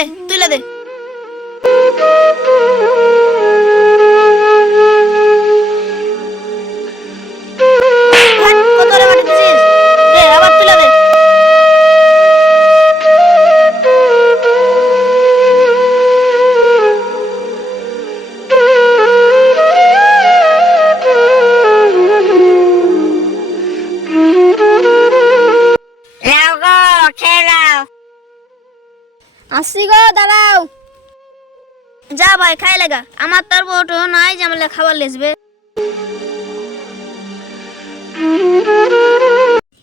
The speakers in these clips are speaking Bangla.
দে তুইলা দে। কত রে মাটি দিছিস? দে আবার তুইলা দে। নাও গো খেয়ে নাও। আসি গো দাঁড়াও। যা ভাই খাই লাগা, আমার তোর বউটো নাই যে আমার খাবার লেসবে।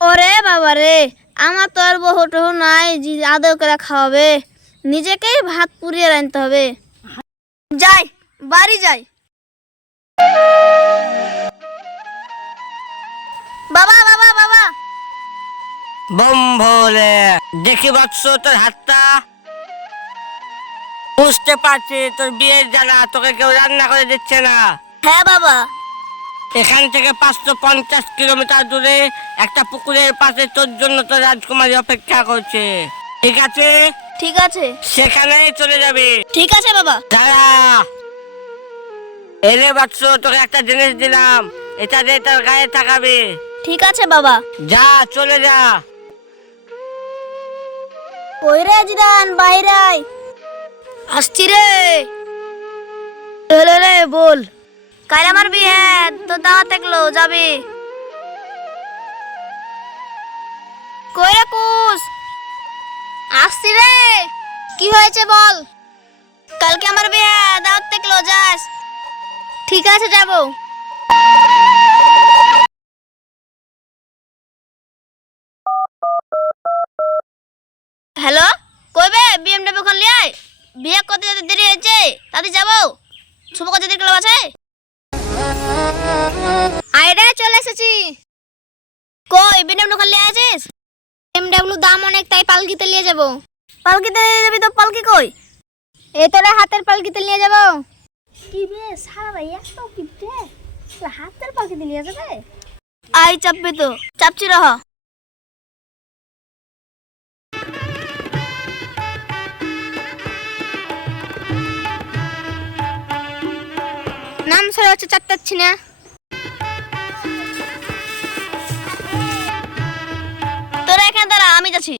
ওরে বাবা রে, আমার তোর বউটো নাই যে আদর করে খাওয়াবে, নিজেকেই ভাত পুড়িয়ে রাখতে হবে। যাই বাড়ি যাই। বাবা বাবা বাবা। বম ভোলে দেখি বাচ্চ তোর হাতটা। বুঝতে পারছি তোর বিয়ের জ্বালা, তোকে কেউ রান্না করে দিচ্ছে না। হ্যাঁ বাবা। এখান থেকে 550 কিলোমিটার দূরে একটা পুকুরের পাশে তোর জন্য তোর রাজকুমারী অপেক্ষা করছে, ঠিক আছে? ঠিক আছে। সেখানেই চলে যাবে। ঠিক আছে বাবা। দাঁড়া, এলে বাচ্চ তোকে একটা জিনিস দিলাম, এটা দিয়ে তোর গায়ে তাকাবে। ঠিক আছে বাবা। যা চলে যা। ওই রে জিদান বাইরে আয়। আসছি রে। রে বল। কাল আমার বিয়ে, তো দাওয়াত থাকলো যাবি? কই রে কুস? আসছি রে। কি হয়েছে বল? কালকে আমার বিয়ে, দাওয়াত থাকলো যাস? ঠিক আছে যাবো। হ্যালো, কইবে বিএমডব্লিউ খান লিয়াই? বিয়ে করতে যেতে দেরি হয়েছে, তাতে যাবো। শুভ কাজে ক্লাব আছে। আইরে চলে এসেছি। কই বিএমডব্লিউ খান লিয়ে আছিস? বিএমডব্লিউ দাম অনেক, তাই পালকিতে নিয়ে যাব। পালকিতে নিয়ে যাবি তো পালকি কই? এই তোরা হাতের পালকিতে নিয়ে যাব। কি বে সারা ভাই এত কিপটে, হাতের পালকিতে নিয়ে যাবে? আই চাপবে তো, চাপছি রহ। নাম সরে হচ্ছে চাপতাচ্ছি না। তোরা এখানে দাঁড়া, আমি যাচ্ছি।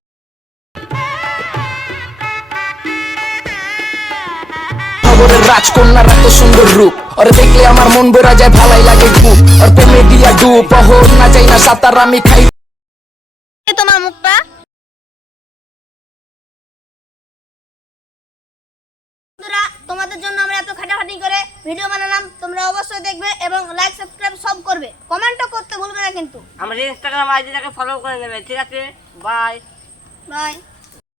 রাজকন্যার এত সুন্দর রূপ, ওর দেখলে আমার মন ভরা যায়, ভালাই লাগে খুব। ওর প্রেমে দিয়া ডুব, পহর না যাই না সাঁতার আমি খাই। তোমার মুখটা তোমাদের জন্য আমরা এত খাটাখাটি করে ভিডিও বানালাম, তোমরা অবশ্যই দেখবে এবং লাইক সাবস্ক্রাইব সব করবে, কমেন্টও করতে ভুলবে না কিন্তু। আমার ইনস্টাগ্রাম আইডিটাকে ফলো করে নেবে, ঠিক আছে? Bye bye.